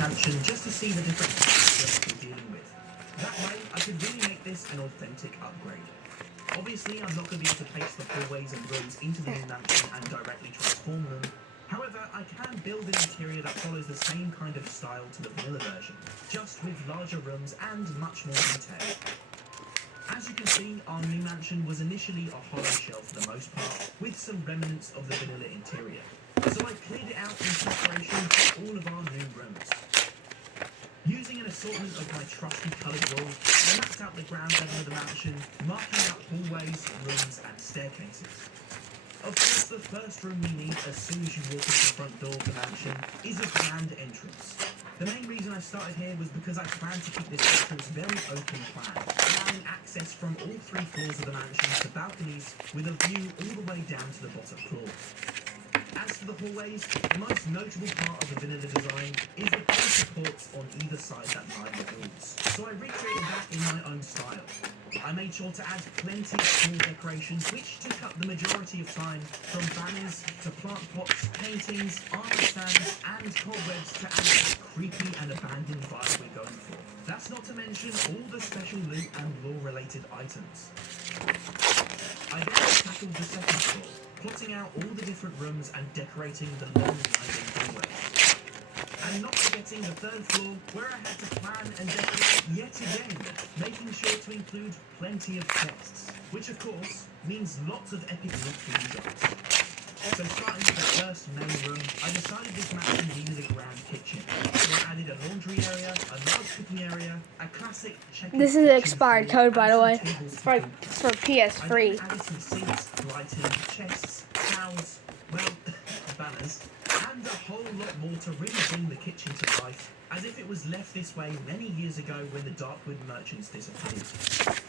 mansion just to see the different threats we're dealing with. That way, I could really make this an authentic upgrade. Obviously, I'm not going to be able to place the hallways and rooms into the new mansion and directly transform them. However, I can build an interior that follows the same kind of style to the vanilla version, just with larger rooms and much more detail. As you can see, our new mansion was initially a hollow shell for the most part, with some remnants of the vanilla interior. So I cleared it out in preparation for all of our new rooms. Using an assortment of my trusty coloured wool, I mapped out the ground level of the mansion, marking out hallways, rooms and staircases. Of course, the first room we need as soon as you walk into the front door of the mansion is a grand entrance. The main reason I started here was because I plan to keep this entrance very open plan, allowing access from all 3 floors of the mansion to balconies with a view all the way down to the bottom floor. As for the hallways, the most notable part of the vanilla design is the pillar supports on either side that line the walls. So I recreated that in my own style. I made sure to add plenty of small decorations which took up the majority of time, from banners to plant pots, paintings, armor stands and cobwebs to add that creepy and abandoned vibe we're going for. That's not to mention all the special loot and lore related items. I then tackled the second floor, plotting out all the different rooms and decorating the long winding hallways. And not forgetting the third floor, where I had to plan and decorate yet again, making sure to include plenty of chests, which of course means lots of epic loot for you guys. So starting with the first main room, I decided this mansion needed a grand kitchen. So I added a laundry area, a large cooking area, a classic checkered This is an kitchen expired floor, code, by and the some way. tables It's to for, keep it's for I PS3. then added some sinks, lighting, chests, towels, well, banners, and a whole lot more to really bring the kitchen to life, as if it was left this way many years ago when the Darkwood merchants disappeared.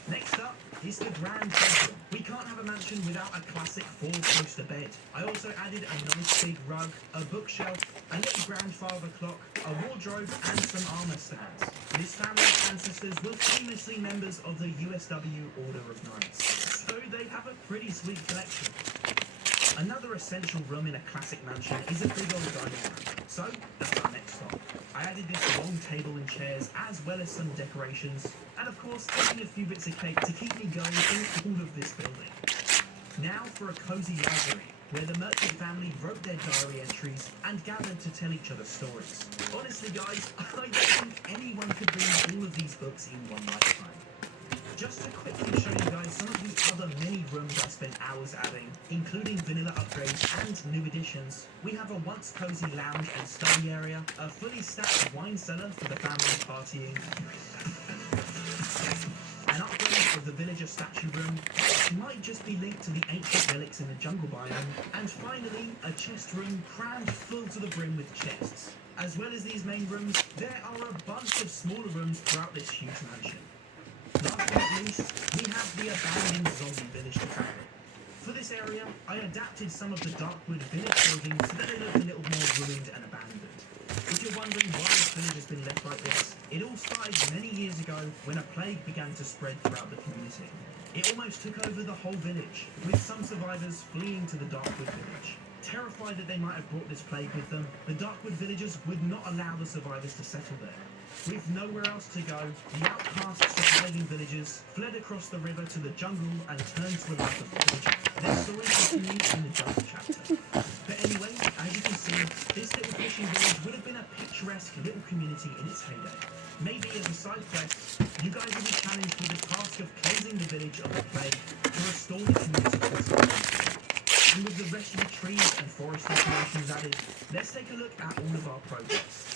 Next up is the grand bedroom. We can't have a mansion without a classic 4-poster bed. I also added a nice big rug, a bookshelf, a little grandfather clock, a wardrobe, and some armor stands. This family's ancestors were famously members of the USW Order of Knights, so they have a pretty sweet collection. Another essential room in a classic mansion is a big old dining room, so that's our next stop. I added this long table and chairs as well as some decorations, and of course adding a few bits of cake to keep me going in all of this building. Now for a cozy library, where the merchant family wrote their diary entries and gathered to tell each other stories. Honestly guys, I don't think anyone could read all of these books in one lifetime. Just to quickly show you guys some of the other many rooms I spent hours adding, including vanilla upgrades and new additions, we have a once cozy lounge and study area, a fully stacked wine cellar for the family partying, an upgrade of the villager statue room, which might just be linked to the ancient relics in the jungle biome, and finally a chest room crammed full to the brim with chests. As well as these main rooms, there are a bunch of smaller rooms throughout this huge mansion. Last but not least, we have the abandoned zombie village to tackle. For this area, I adapted some of the Darkwood village buildings so that they look a little more ruined and abandoned. If you're wondering why this village has been left like this, it all started many years ago when a plague began to spread throughout the community. It almost took over the whole village, with some survivors fleeing to the Darkwood village. Terrified that they might have brought this plague with them, the Darkwood villagers would not allow the survivors to settle there. With nowhere else to go, the outcast surviving villagers fled across the river to the jungle and turned to a life of pillaging. Their story continues in the jungle chapter. But anyway, as you can see, this little fishing village would have been a picturesque little community in its heyday. Maybe as a side quest, you guys will be challenged with the task of cleansing the village of the plague to restore the community to its original. And with the rest of the trees and forest decorations added, let's take a look at all of our progress.